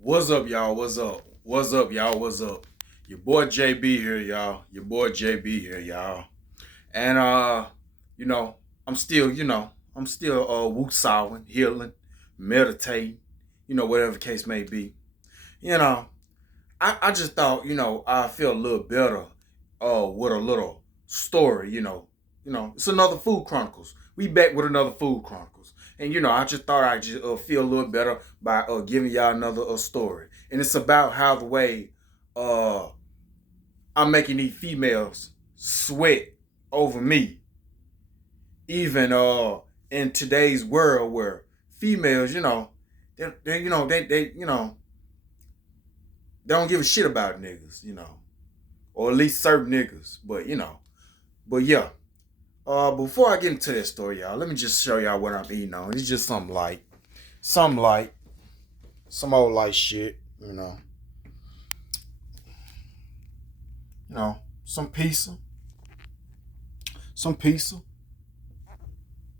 What's up, y'all? What's up? What's up, y'all? What's up? Your boy JB here, y'all. Your boy JB here, y'all. And you know, I'm still woosawing, healing, meditating, whatever the case may be. You know, I just thought, I feel a little better with a little story, It's another Food Chronicles. We back with another Food Chronicles. And I just thought I'd just feel a little better by giving y'all another story. And it's about how the way uh I'm making these females sweat over me. Even in today's world where females, they don't give a shit about niggas, or at least certain niggas. But yeah. Before I get into that story, y'all, let me just show y'all what I'm eating on. It's just some light, some old light shit, some pizza, some pizza.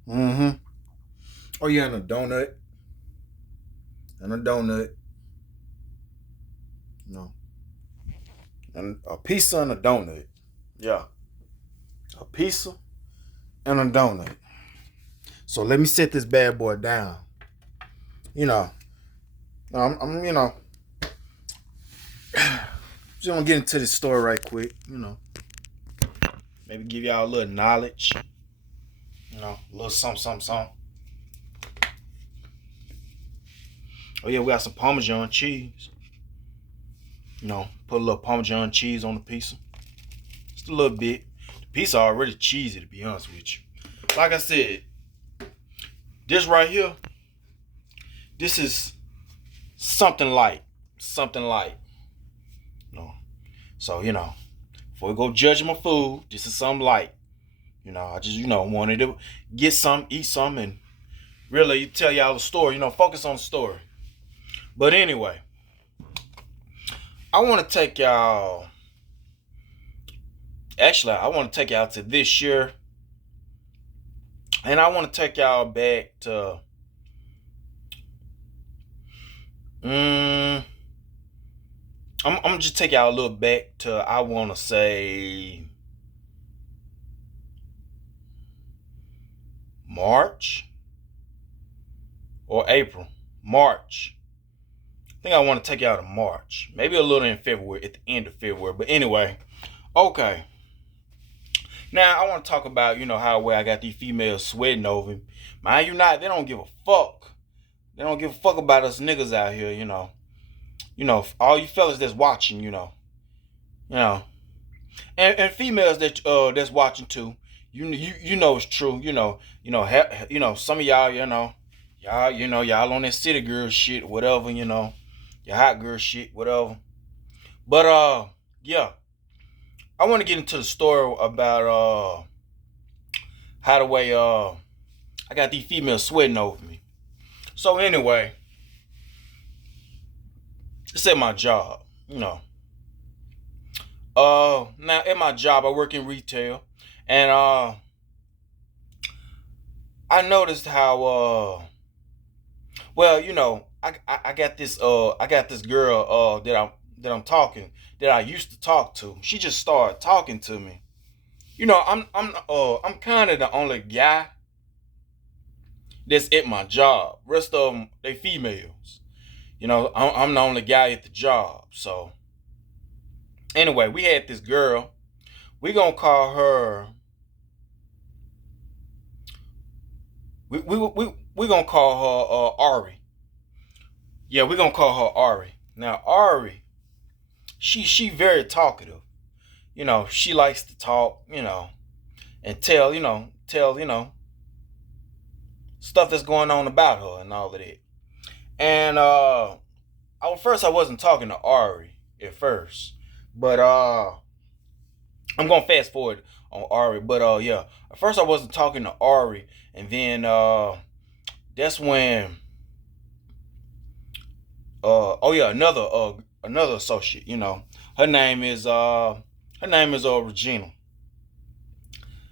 Mm-hmm. Oh yeah, and a donut, you know, and a pizza and a donut. Yeah, a pizza and a donut. So let me set this bad boy down. You know, I'm just gonna get into this story right quick. Maybe give y'all a little knowledge. A little something. Oh yeah, we got some Parmesan cheese. Put a little Parmesan cheese on the pizza. Just a little bit. The pizza already cheesy, to be honest with you. Like I said, this right here, this is something light. Something light. So, before we go judging my food, this is something light. I just, wanted to get some, eat some, and really tell y'all the story. Focus on the story. But anyway, I want to take y'all. Actually, I want to take y'all to this year. And I want to take y'all back to. I'm gonna just take y'all a little back to, I want to say, March or April. March. I think I want to take y'all to March. Maybe a little in February, at the end of February. But anyway, okay. Now I want to talk about, how I got these females sweating over me. Mind you not, they don't give a fuck. They don't give a fuck about us niggas out here, all you fellas that's watching, and females that's watching too. You know it's true. Some of y'all, y'all on that city girl shit, whatever, your hot girl shit, whatever. But yeah, I want to get into the story about how the way I got these females sweating over me. So anyway, it's at my job, Now at my job, I work in retail, and I noticed how well, I got this girl that I used to talk to. She just started talking to me. I'm kind of the only guy that's at my job. Rest of them, they females. I'm the only guy at the job. So anyway, we had this girl. We gonna call her. We gonna call her Ari. Yeah, we gonna call her Ari. Now Ari, she very talkative. She likes to talk. And tell stuff that's going on about her and all of that. And first I wasn't talking to Ari at first, but I'm gonna fast forward on Ari. But yeah, at first I wasn't talking to Ari, and then that's when oh yeah, another associate. Her name is Regina.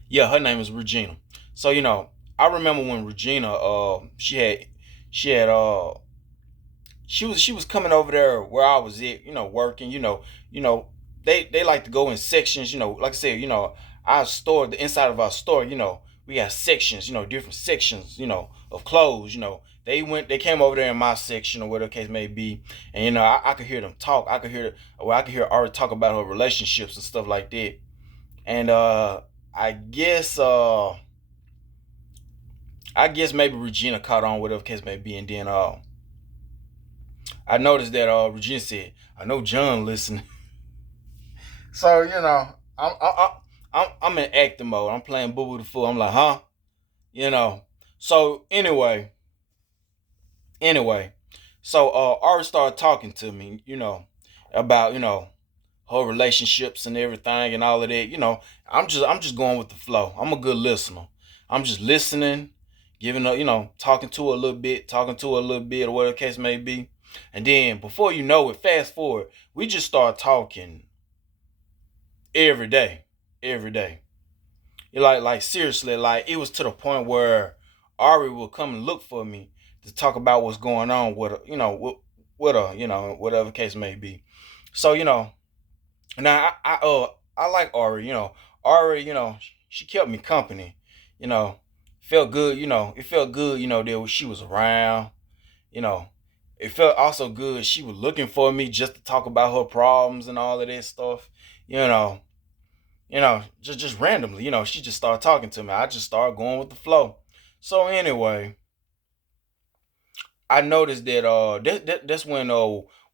Yeah, her name is Regina. So I remember when Regina she had she was coming over there where I was at, working. You know, they like to go in sections. Like I said, our store, the inside of our store, we got sections. Different sections. Of clothes. They came over there in my section or whatever the case may be, and I could hear them talk. I could hear Ari talk about her relationships and stuff like that. And I guess uh, I guess maybe Regina caught on, whatever the case may be, and then I noticed that Regina said, "I know John listening." So I'm in acting mode. I'm playing Boo Boo the Fool. I'm like, huh? You know. So anyway. So Ari started talking to me, about her relationships and everything and all of that. I'm just going with the flow. I'm a good listener. I'm just listening, giving her, talking to her a little bit, or whatever the case may be. And then before you know it, fast forward, we just start talking every day, every day. Like seriously, like it was to the point where Ari would come and look for me to talk about what's going on with her, with her, whatever case may be. So now I like Ari. Ari, she kept me company. You know, felt good. It felt good. That she was around. You know, it felt also good. She was looking for me just to talk about her problems and all of that stuff. You know, just randomly. She just started talking to me. I just started going with the flow. So anyway, I noticed that that's when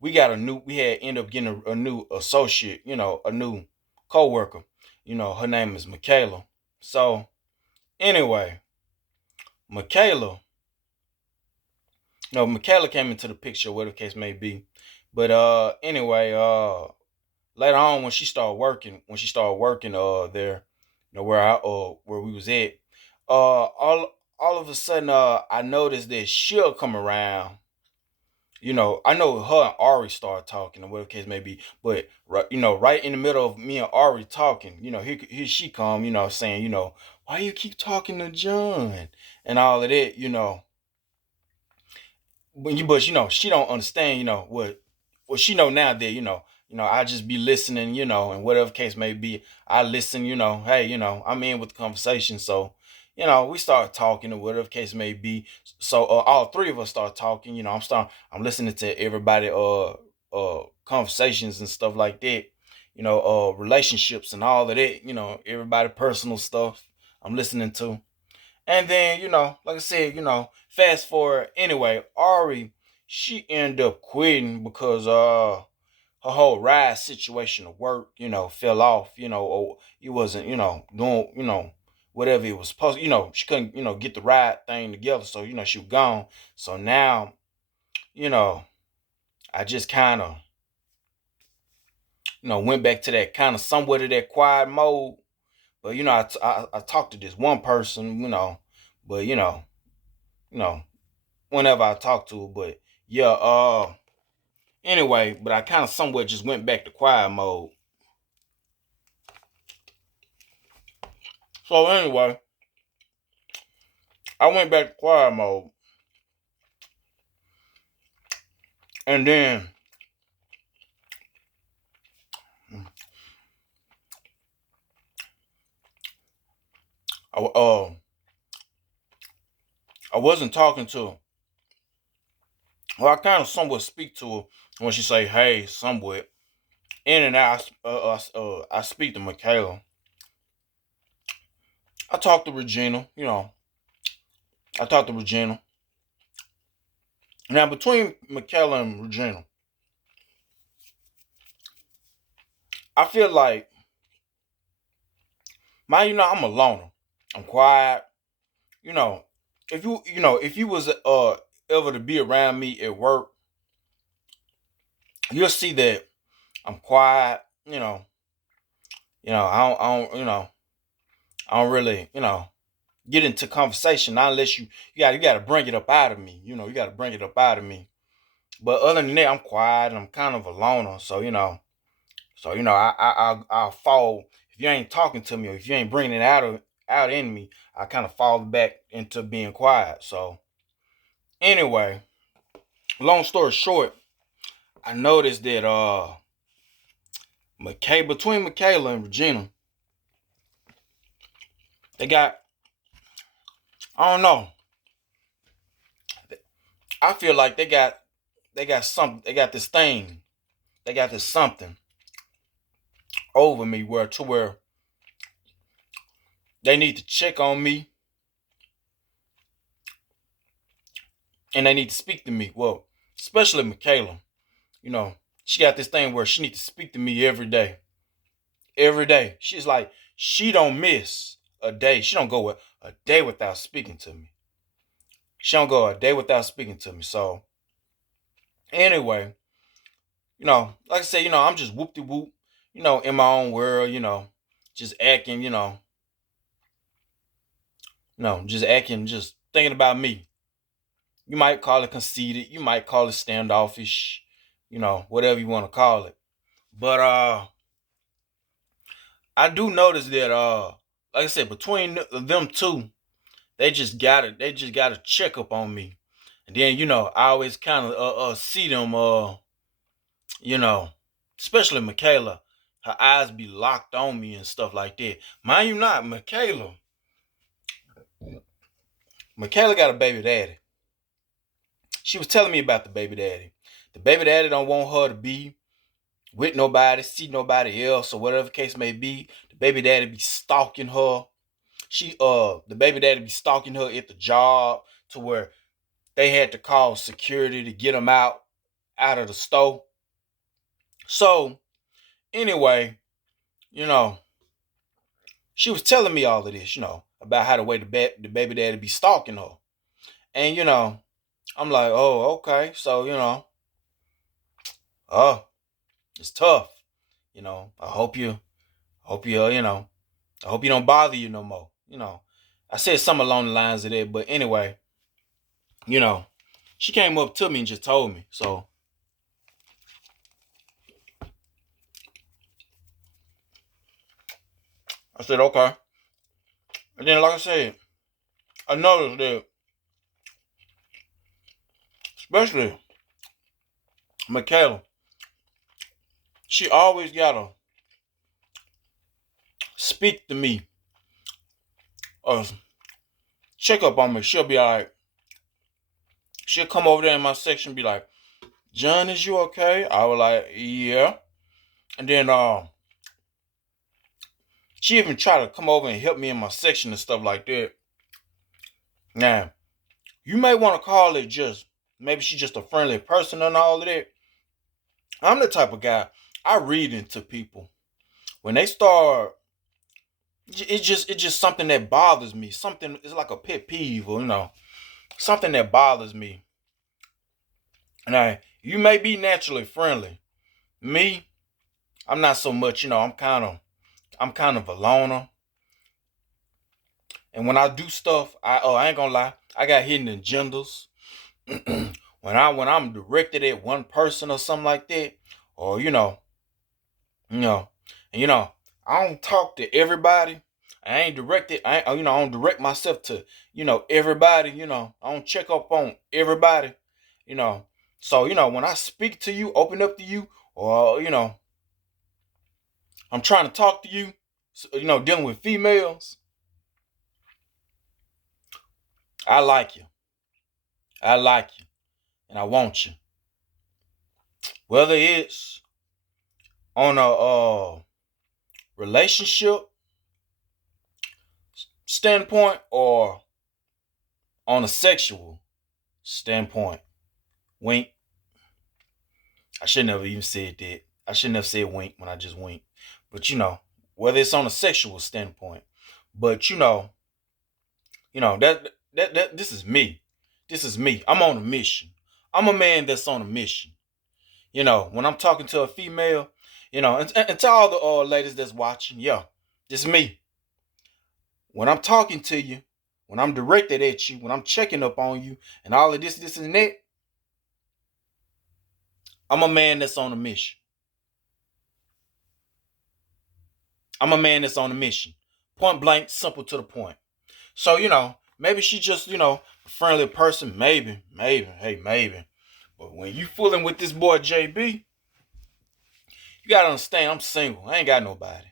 we had ended up getting a new associate, a new coworker. Her name is Michaela. So anyway, Michaela, Michaela came into the picture, whatever the case may be. But anyway, later on when she started working there, where we was at, all of a sudden I noticed that she'll come around. I know her and Ari started talking or whatever the case may be, but right in the middle of me and Ari talking, here she come, saying, why you keep talking to John and all of that, but she don't understand, what she know now that I just be listening, and whatever case may be, I listen, hey, I'm in with the conversation, so we start talking or whatever case may be. So all three of us start talking. I'm listening to everybody conversations and stuff like that. Relationships and all of that. Everybody personal stuff I'm listening to. And then, like I said, fast forward. Anyway, Ari, she ended up quitting because her whole ride situation of work, fell off, or it wasn't, doing, whatever it was supposed. She couldn't, get the ride thing together. So, she was gone. So now, you know, I just kind of, went back to that kind of somewhat of that quiet mode. But I talked to this one person, but you know, whenever I talk to her. But yeah, anyway, but I kind of somewhat just went back to quiet mode. So anyway, I went back to quiet mode, and then I I wasn't talking to her. Well, I kind of somewhat speak to her when she say, "Hey," somewhat. In and out, I speak to Michaela. I talk to Regina. I talk to Regina. Now between Michaela and Regina, I feel like I'm a loner. I'm quiet. You know, if you was ever to be around me at work, you'll see that I'm quiet. I don't really, get into conversation not unless you got to bring it up out of me. You got to bring it up out of me. But other than that, I'm quiet and I'm kind of a loner. So I'll fall if you ain't talking to me or if you ain't bringing it out in me. I kind of fall back into being quiet. So anyway, long story short, I noticed that between Michaela and Regina, they got, I don't know. I feel like they got this thing. They got this something over me where they need to check on me and they need to speak to me. Well, especially Michaela. You know, she got this thing where she needs to speak to me every day. Every day. She's like, she don't miss a day. She don't go a day without speaking to me. She don't go a day without speaking to me. So anyway, like I said, I'm just whoop de whoop, in my own world, just acting, just acting, just thinking about me. You might call it conceited, you might call it standoffish, whatever you want to call it. But I do notice that like I said, between them two, they just got to check up on me. And then, I always kind of see them you know, especially Michaela, her eyes be locked on me and stuff like that. Mind you not, Michaela got a baby daddy. She was telling me about the baby daddy. The baby daddy don't want her to be with nobody, see nobody else, or whatever the case may be. The baby daddy be stalking her. The baby daddy be stalking her at the job to where they had to call security to get him out of the store. So anyway, you know, she was telling me all of this, about how the way the baby daddy be stalking her. And I'm like, oh, okay. So, oh, it's tough. I hope you, I hope you don't bother you no more. I said something along the lines of that. But anyway, you know, she came up to me and just told me. So I said, okay. And then, like I said, I noticed that, especially Michaela, she always gotta speak to me or check up on me. She'll be like, she'll come over there in my section and be like, John, is you okay? I was like, yeah. And then she even tried to come over and help me in my section and stuff like that. Now, you may want to call it just, maybe she's just a friendly person and all of that. I'm the type of guy, I read into people. When they start, it's just something that bothers me. Something, it's like a pet peeve or, something that bothers me. Now, you may be naturally friendly. Me, I'm not so much, I'm kind of a loner. And when I do stuff, I ain't gonna lie, I got hidden agendas. when I'm directed at one person or something like that, or you know, and I don't talk to everybody. I ain't directed. I don't direct myself to everybody. I don't check up on everybody. You know, so when I speak to you, open up to you, or I'm trying to talk to you, dealing with females. I like you. I like you, and I want you. Whether it's on a relationship standpoint or on a sexual standpoint. Wink. I should never even said that. I shouldn't have said wink when I just wink. But whether it's on a sexual standpoint. But that this is me. This is me. I'm on a mission. I'm a man that's on a mission. When I'm talking to a female, and to all the ladies that's watching, yeah, this is me. When I'm talking to you, when I'm directed at you, when I'm checking up on you, and all of this and that, I'm a man that's on a mission. I'm a man that's on a mission. Point blank, simple to the point. So, maybe she just, a friendly person. Maybe. Hey, maybe. But when you fooling with this boy JB, you gotta understand I'm single. I ain't got nobody.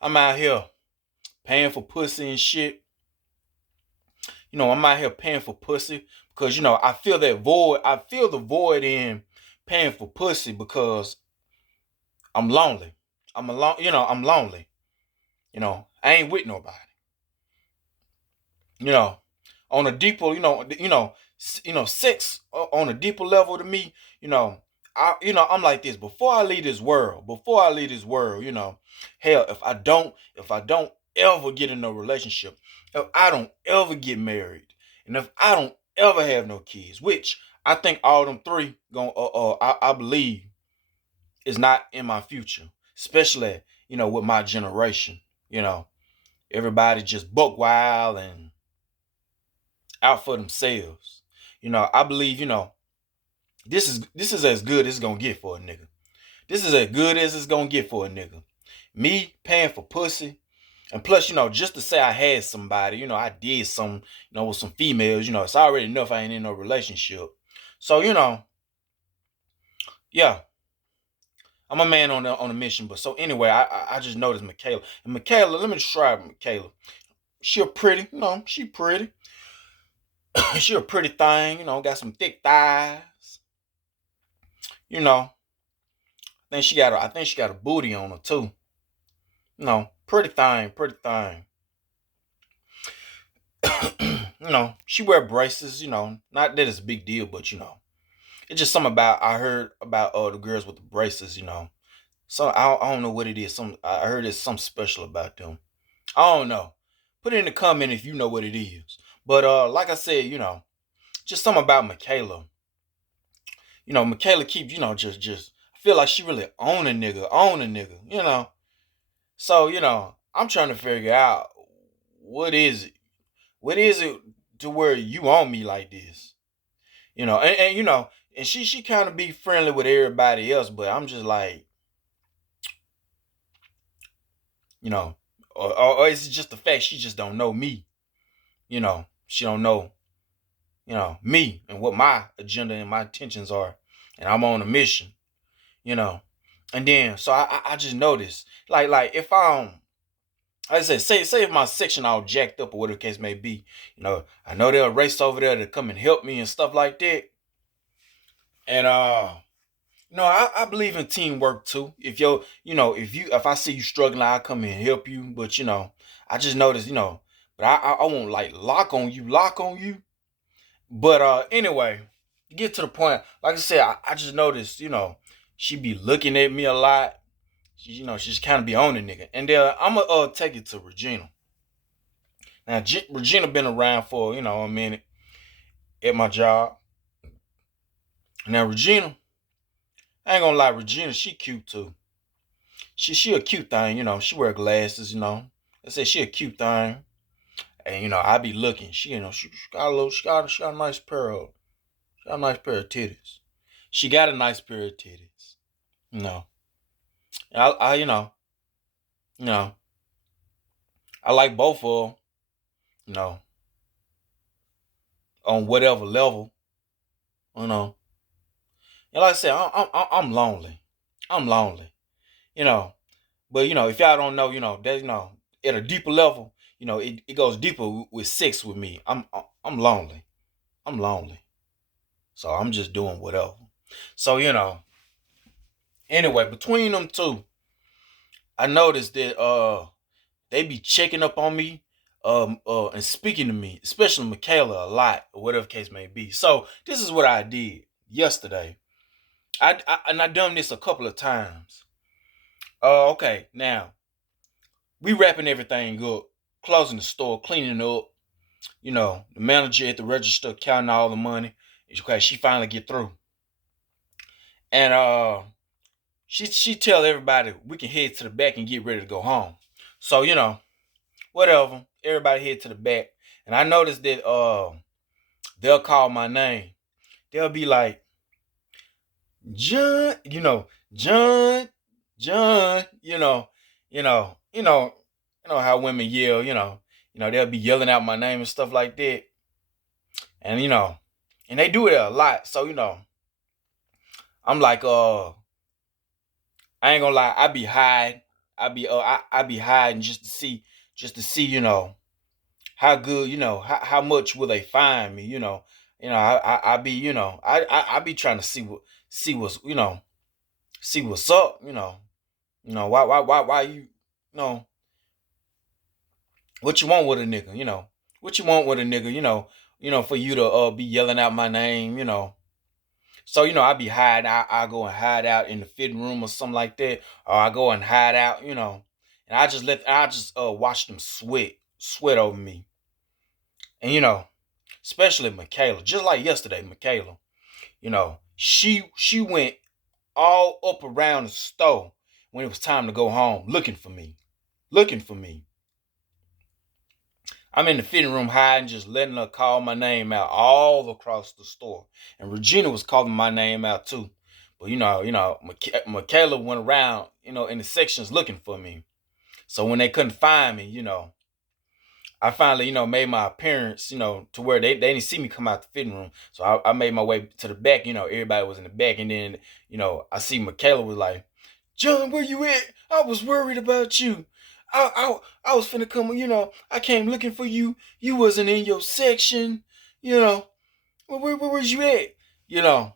I'm out here paying for pussy and shit. I'm out here paying for pussy because I feel that void. I feel the void in paying for pussy because I'm lonely. I'm alone. I'm lonely. I ain't with nobody. You know, on a deeper, sex on a deeper level to me. I'm like this. Before I leave this world, hell, if I don't ever get in a relationship, if I don't ever get married, and if I don't ever have no kids, which I think all them three I believe is not in my future, especially with my generation. You know, everybody just buck wild and out for themselves. I believe this is as good as it's gonna get for a nigga. This is as good as it's gonna get for a nigga. Me paying for pussy. And plus, just to say I had somebody, I did some, with some females, it's already enough I ain't in no relationship. So, yeah, I'm a man on a mission. But so anyway, I just noticed Michaela. And Michaela, let me describe Michaela. She a pretty, she pretty. She a pretty thing, got some thick thighs. I think she got a booty on her too. Pretty thing, pretty thing. She wear braces, not that it's a big deal, but it's just something about I heard about the girls with the braces, So I don't know what it is. I heard it's something special about them. I don't know. Put it in the comment if you know what it is. But like I said, just something about Michaela. Michaela keeps, just I feel like she really own a nigga. So, I'm trying to figure out what is it? What is it to where you own me like this? And she kind of be friendly with everybody else, but I'm just like, or is it just the fact she just don't know me? She don't know, me and what my agenda and my intentions are, and I'm on a mission, you know. And then so I just noticed, like if I said, say if my section all jacked up or whatever the case may be, I know they'll race over there to come and help me and stuff like that. And I believe in teamwork too. If I see you struggling, I'll come and help you. But I just noticed, but I won't like lock on you. But anyway, to get to the point, like I said, I just noticed, she be looking at me a lot. She's kind of be on the nigga. And then I'm gonna take it to Regina. Now Regina been around for a minute at my job. Now Regina, I ain't gonna lie, Regina, she cute too. She a cute thing, she wear glasses, I say she a cute thing. And I be looking. She got a little she got a nice pair of titties. She got a nice pair of titties. You know. I you know, I like both of them, you know, on whatever level, you know. And like I said, I'm lonely. I'm lonely. You know. But if y'all don't know, that at a deeper level, it goes deeper with sex with me. I'm lonely. I'm lonely. So I'm just doing whatever. So, anyway, between them two, I noticed that they be checking up on me and speaking to me, especially Michaela a lot, or whatever case may be. So this is what I did yesterday. I done this a couple of times. Okay, now we wrapping everything up, closing the store, cleaning up. The manager at the register counting all the money. Okay, she finally get through. And she tell everybody we can head to the back and get ready to go home. So, whatever. Everybody head to the back. And I noticed that they'll call my name. They'll be like, John, John, John, how women yell, they'll be yelling out my name and stuff like that. And and they do it a lot. So, I'm like, I ain't gonna lie, I be hiding. I be hiding just to see, how good, how much will they find me, I be, I be trying to see what's, see what's up, why know, what you want with a nigga, what you want with a nigga, for you to be yelling out my name, So, I be hiding. I go and hide out in the fitting room or something like that. Or I go and hide out, and I just watch them sweat over me. And especially Michaela, just like yesterday, Michaela, she went all up around the store when it was time to go home, looking for me. Looking for me. I'm in the fitting room hiding, just letting her call my name out all across the store. And Regina was calling my name out too. But Michaela went around, in the sections looking for me. So when they couldn't find me, I finally, made my appearance, to where they didn't see me come out the fitting room. So I made my way to the back, everybody was in the back. And then, I see Michaela was like, John, where you at? I was worried about you. I was finna come, I came looking for you. You wasn't in your section, where was you at? You know,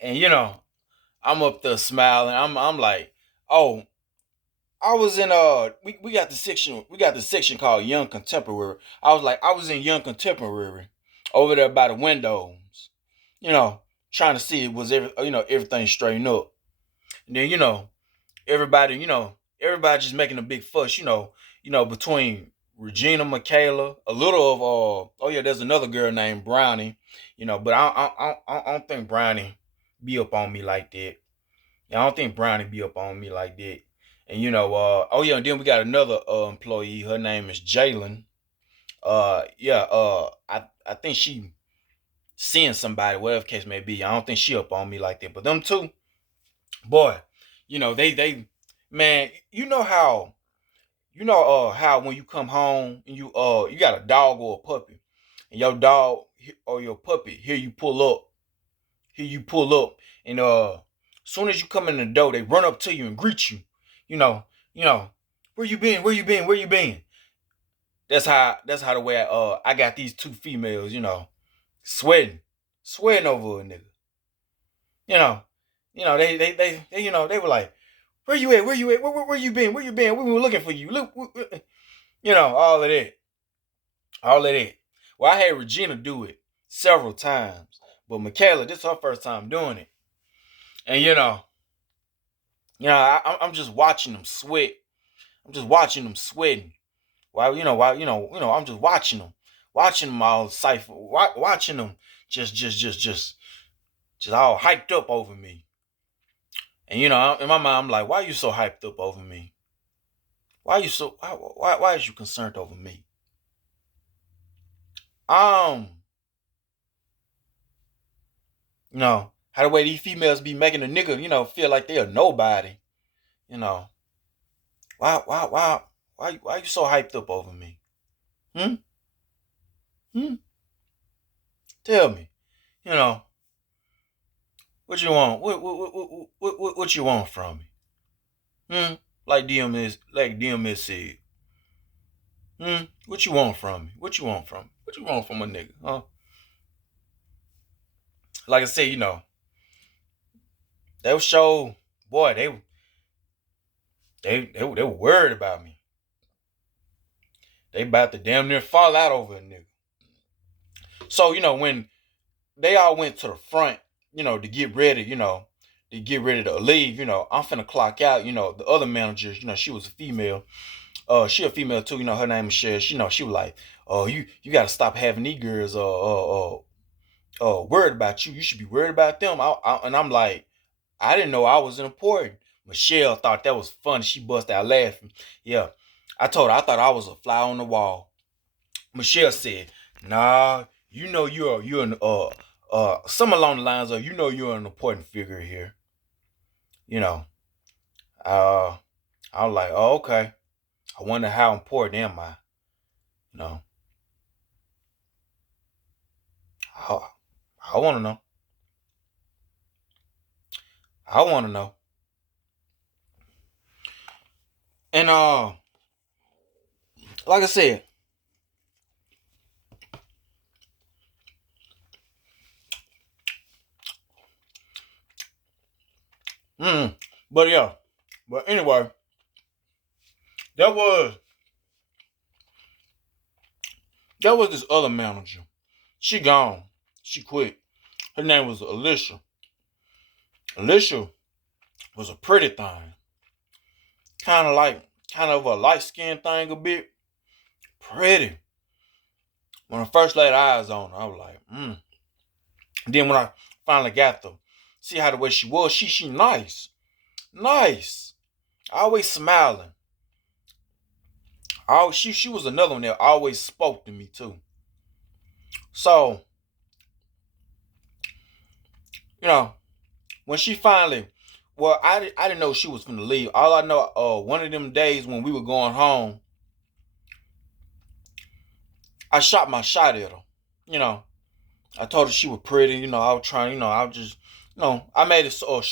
and I'm up there smiling. I'm like, oh, I was in we got the section called Young Contemporary. I was in Young Contemporary over there by the windows, you know, trying to see it was everything straightened up. And then, everybody, everybody just making a big fuss, between Regina, Michaela, a little of oh yeah, there's another girl named Brownie, but I don't think Brownie be up on me like that. Yeah, I don't think Brownie be up on me like that. And oh yeah, and then we got another employee. Her name is Jalen. Yeah, I think she seeing somebody, whatever case may be. I don't think she up on me like that. But them two, boy, they man, how when you come home and you got a dog or a puppy, and your dog or your puppy here you pull up, and soon as you come in the door, they run up to you and greet you. You know, you know, where you been? Where you been? Where you been? That's how the way I got these two females, sweating over a nigga. You know, they were like, where you at? Where you at? Where you been? Where you been? We were looking for you. Look, all of that, all of that. Well, I had Regina do it several times, but Michaela, this is her first time doing it, and I'm just watching them sweat. I'm just watching them sweating. I'm just watching them all cipher, watching them just all hyped up over me. And in my mind, I'm like, why are you so hyped up over me? Why are you so why is you concerned over me? Um, how the way these females be making a nigga, feel like they are nobody. You know, why you so hyped up over me? Hmm? Hmm? Tell me. You know, what you want? What you want from me? Hmm? Like DMS said. What you want from me? What you want from me? What you want from a nigga? Huh? Like I said, they were show boy, they were worried about me. They about to damn near fall out over a nigga. So, when they all went to the front, to get ready, to leave, I'm finna clock out, the other manager, she was a female. She a female too, her name is Michelle. She was like, oh, you gotta stop having these girls worried about you. You should be worried about them. And I'm like, I didn't know I was important. Michelle thought that was funny. She bust out laughing. Yeah. I told her I thought I was a fly on the wall. Michelle said, nah, you're an some along the lines of you're an important figure here. You know. Uh I was like, oh, okay. I wonder how important am I? You know. I, I wanna know. I want to know. And like I said, mm, but yeah, but anyway, there was there was this other manager. She gone. She quit. Her name was Alicia. Alicia was a pretty thing, kind of a light skinned thing a bit. Pretty. When I first laid eyes on her, I was like, mm. Then when I finally got to see how the way she was, she nice. Nice. Always smiling. She was another one that always spoke to me too. So, you know, when she finally, well, I didn't know she was finna leave. All I know, one of them days when we were going home, I shot my shot at her. You know, I told her she was pretty. You know, I was trying. You know, I was just, I made it short,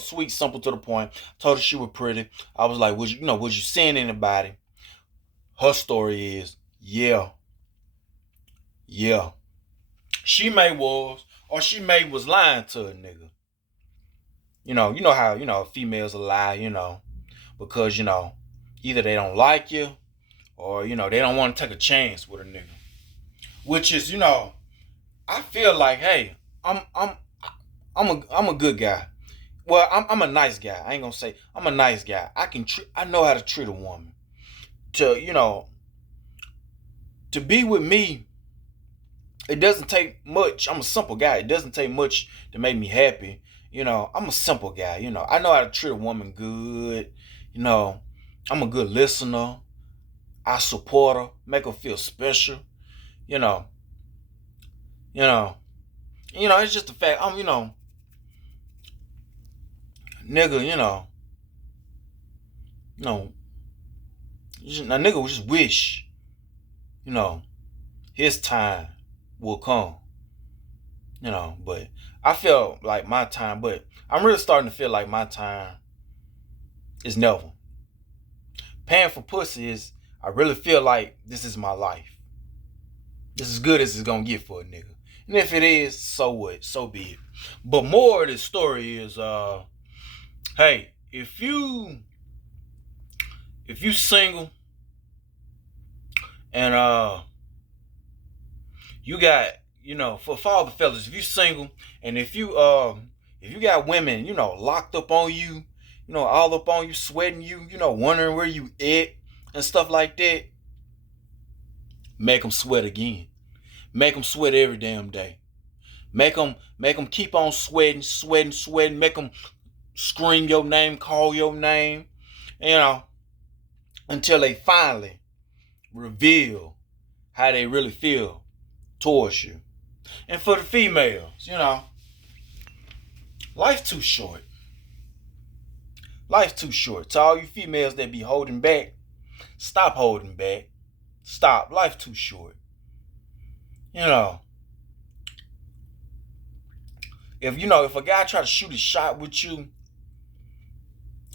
sweet, simple to the point. Told her she was pretty. I was like, was you seeing anybody? Her story is, yeah, yeah. She may was, or she may was lying to a nigga. You know how females lie. Because either they don't like you, or they don't want to take a chance with a nigga. Which is, I feel like, hey, I'm a good guy. Well, I'm a nice guy. I ain't gonna say I'm a nice guy. I know how to treat a woman. To be with me, it doesn't take much. I'm a simple guy. It doesn't take much to make me happy. I'm a simple guy. I know how to treat a woman good. I'm a good listener. I support her, make her feel special. You know, you know, It's just the fact. Nigga. You know, a nigga would just wish, you know, his time will come. But I feel like my time, but I'm really starting to feel like my time is never. Paying for pussy is, I really feel like this is my life. This is as good as it's gonna get for a nigga. And if it is, so what? So be it. But more of the story is, hey, if you single and you got, for all the fellas, if you single and if you got women, locked up on you, all up on you, sweating you, wondering where you at and stuff like that, make them sweat again. Make them sweat every damn day. Make them keep on sweating, sweating, sweating. Make them scream your name, call your name, until they finally reveal how they really feel towards you. And for the females, life's too short. Life's too short. To all you females that be holding back, stop holding back. Stop. Life's too short. If a guy try to shoot a shot with you,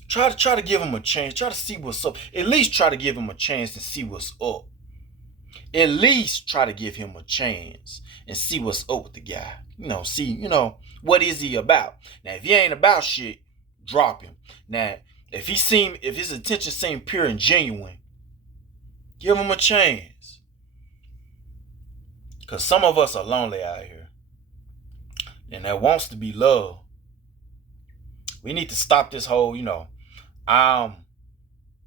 try to give him a chance. Try to see what's up. At least try to give him a chance and see what's up. At least try to give him a chance and see what's up with the guy. See, what is he about? Now, if he ain't about shit, drop him. Now, if his intentions seem pure and genuine, give him a chance. Cause some of us are lonely out here. And that wants to be loved. We need to stop this whole, I'm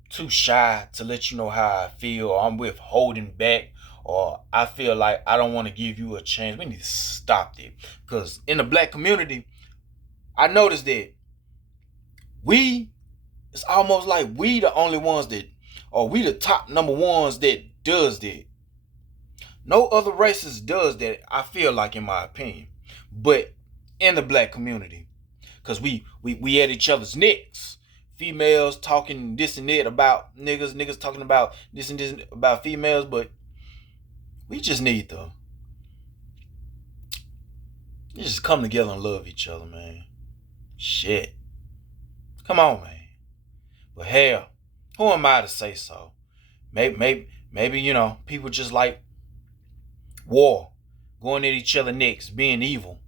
too shy to let you know how I feel, or I'm withholding back, or I feel like I don't want to give you a chance. We need to stop that. Because in the black community, I noticed that it's almost like we the only ones that, or we the top number ones that does that. No other races does that, I feel like, in my opinion. But in the black community, because we at each other's necks. Females talking this and that about niggas talking about this and this about females, but we just need to just come together and love each other, man. Shit. Come on, man. But hell, who am I to say so? Maybe people just like war, going at each other necks, being evil.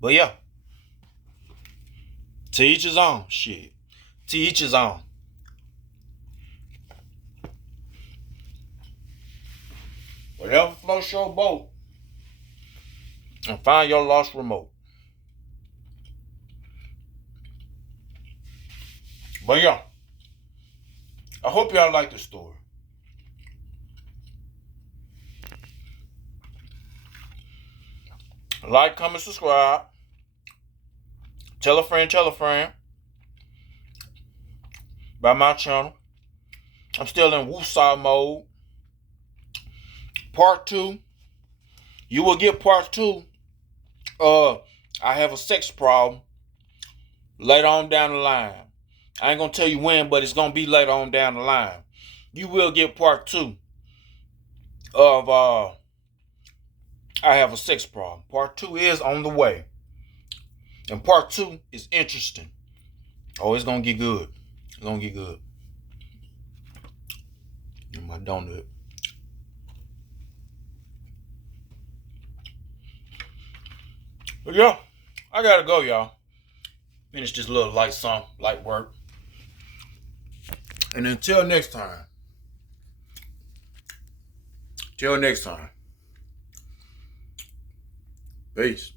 But yeah, to each his own. Shit, to each his own. Whatever floats your boat, and find your lost remote. But yeah, I hope y'all like the story. Like, comment, subscribe. Tell a friend about my channel. I'm still in woosah mode. Part 2. You will get part 2. I have a sex problem later on down the line. I ain't gonna tell you when, but it's gonna be later on down the line. You will get part 2 of I have a sex problem. Part 2 is on the way. And part 2 is interesting. Oh, it's gonna get good. It's gonna get good. Get my donut. But yeah, I gotta go, y'all. Finish this little light song, light work. And until next time. Till next time. Peace.